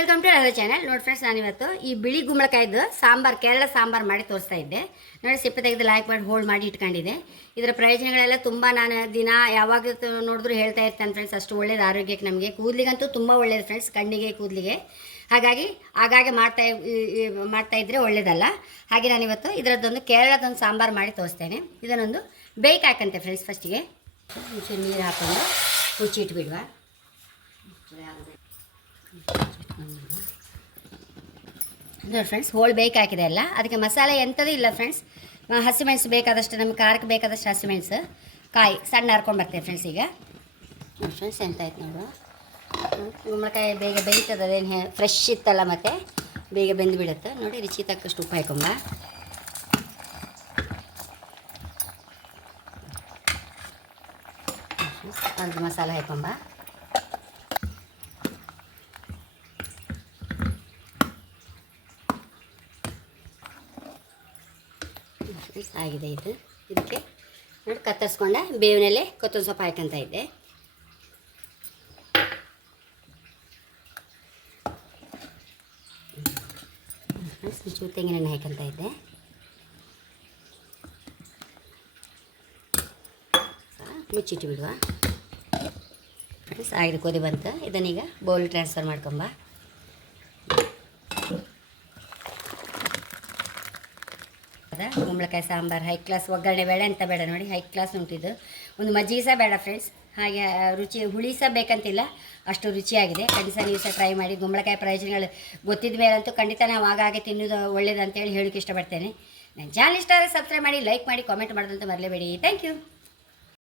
Welcome to other channel ನೋಡಿ friends ನಾನಿವತ್ತು ಈ ಬಿಳಿ ಗುಂಬಳಕಾಯ್ದು ಸಾಂಬಾರು, ಕೇರಳ ಸಾಂಬಾರು ಮಾಡಿ ತೋರಿಸ್ತಾ ಇದ್ದೆ. ನೋಡಿ, ಸಿಪ್ಪೆ ತೆಗೆದು ಲೈಕ್ ಮಾಡಿ ಹೋಲ್ಡ್ ಮಾಡಿ ಇಟ್ಕೊಂಡಿದ್ದೆ. ಇದರ ಪ್ರಯೋಜನಗಳೆಲ್ಲ ತುಂಬ ನಾನು ದಿನ ಯಾವಾಗ ನೋಡಿದ್ರು ಹೇಳ್ತಾ ಇರ್ತೇನೆ ಫ್ರೆಂಡ್ಸ್ ಅಷ್ಟು ಒಳ್ಳೇದು ಆರೋಗ್ಯಕ್ಕೆ ನಮಗೆ. ಕೂದಲಿಗಂತೂ ತುಂಬ ಒಳ್ಳೇದು ಫ್ರೆಂಡ್ಸ್ ಕಣ್ಣಿಗೆ, ಕೂದಲಿಗೆ. ಹಾಗಾಗಿ, ಆಗಾಗೆ ಮಾಡ್ತಾ ಮಾಡ್ತಾ ಇದ್ದರೆ ಒಳ್ಳೇದಲ್ಲ. ಹಾಗೆ ನಾನಿವತ್ತು ಇದರದ್ದೊಂದು ಕೇರಳದೊಂದು ಸಾಂಬಾರು ಮಾಡಿ ತೋರಿಸ್ತೇನೆ. ಇದನ್ನೊಂದು ಬೇಯ್ಕ್ ಹಾಕಂತೆ ಫ್ರೆಂಡ್ಸ್ ಫಸ್ಟಿಗೆ ಮುಂಚೆ ನೀರು ಹಾಕೊಂಡು ಮುಚ್ಚಿಟ್ಬಿಡುವ ನೋಡಿ ಫ್ರೆಂಡ್ಸ್ ಹೋಳು ಬೇಕಾಗಿದೆ ಅಲ್ಲ? ಅದಕ್ಕೆ ಮಸಾಲೆ ಎಂಥದ್ದು ಇಲ್ಲ ಫ್ರೆಂಡ್ಸ್ ಹಸಿಮೆಣಸು ಬೇಕಾದಷ್ಟು ನಮ್ಗೆ ಖಾರಕ್ಕೆ ಬೇಕಾದಷ್ಟು ಹಸಿಮೆಣಸು ಕಾಯಿ, ಸಣ್ಣ ಹರ್ಕೊಂಡು ಬರ್ತೇವೆ ಫ್ರೆಂಡ್ಸ್ ಈಗ. ಫ್ರೆಂಡ್ಸ್ ಎಂತ ಆಯ್ತು ನೋಡು ಕುಂಬಳಕಾಯಿ ಬೇಗ ಬೇಯ್ತದೆ ಅದೇನು ಫ್ರೆಶ್ ಇತ್ತಲ್ಲ ಮತ್ತು? ಬೇಗ ಬೆಂದು ಬಿಡುತ್ತೆ. ನೋಡಿ, ರುಚಿ ತಕ್ಕಷ್ಟು ಉಪ್ಪು ಹಾಕೊಂಬ. ಅದು ಮಸಾಲೆ ಹಾಕೊಂಬ. ಆಗಿದೆ ಇದು. ಇದಕ್ಕೆ ನೋಡಿ ಕತ್ತರಿಸ್ಕೊಂಡ. ಬೇವಿನಲ್ಲೇ ಕೊತ್ತಂಬರಿ ಸೊಪ್ಪು ಹಾಕಂತ ಇದ್ದೆ. ಚೂರು ತೆಂಗಿನ ಹಾಕಂತ ಇದ್ದೆ. ಮುಚ್ಚಿಟ್ಟು ಬಿಡುವ ಆಗಿದೆ ಕೊದಿ ಬಂತು. ಇದನ್ನೀಗ ಬೌಲ್ ಟ್ರಾನ್ಸ್ಫರ್ ಮಾಡ್ಕೊಂಬ. ಅದ ಕುಂಬಳಕಾಯಿ, ಸಾಂಬಾರು ಹೈ ಕ್ಲಾಸ್ ಒಗ್ಗರಣೆ ಬೇಡ ಅಂತ ಬೇಡ ನೋಡಿ ಹೈ ಕ್ಲಾಸ್ ಉಂಟಿದ್ದು. ಒಂದು ಮಜ್ಜಿಗೆ ಸಹ ಬೇಡ ಫ್ರೆಂಡ್ಸ್ ಹಾಗೆ ರುಚಿ, ಹುಳಿ ಸಹ ಬೇಕಂತಿಲ್ಲ. ಅಷ್ಟು ರುಚಿಯಾಗಿದೆ. ಖಂಡಿತ ನೀವು ಸಹ ಟ್ರೈ ಮಾಡಿ. ಕುಂಬಳಕಾಯಿ ಪ್ರಯೋಜನಗಳು ಗೊತ್ತಿದ್ದ ಮೇಲಂತೂ ಖಂಡಿತ ನಾವು ಆಗಾಗೆ ತಿನ್ನೋದು ಒಳ್ಳೇದು ಅಂತೇಳಿ ಹೇಳೋಕ್ಕೆ ಇಷ್ಟಪಡ್ತೇನೆ. ನನ್ನ ಚಾನಲ್ ಇಷ್ಟ ಆದರೆ ಸಬ್ಸ್ಕ್ರೈಬ್ ಮಾಡಿ ಲೈಕ್ ಮಾಡಿ ಕಾಮೆಂಟ್ ಮಾಡೋದಂತ ಮರಲೇಬೇಡಿ. Thank you